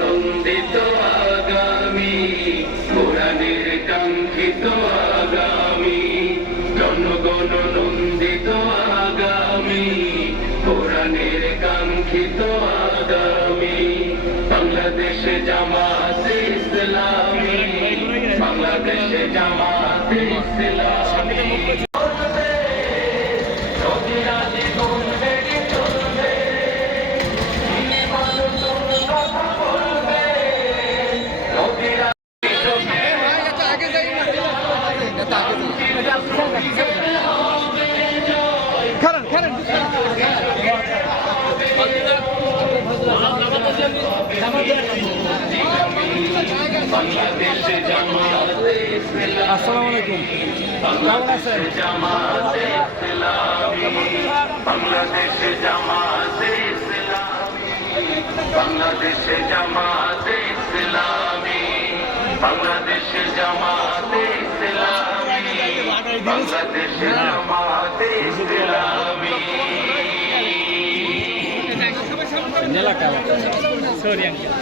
নন্দিত আগামী কোরআনের কাঙ্ক্ষিত কোরআনের কাঙ্ক্ষিত আগামী বাংলাদেশ জামাতে খারান খারান বাংলাদেশ জামাতে ইসলামী আসসালামু আলাইকুম। কেমন আছেন? বাংলাদেশ জামাতে ইসলামী। বাংলাদেশ জামাতে ইসলামী। বাংলাদেশ জামাতে ইসলামী। বাংলাদেশ জামাতে নেলা কালা সরি আঙ্কেল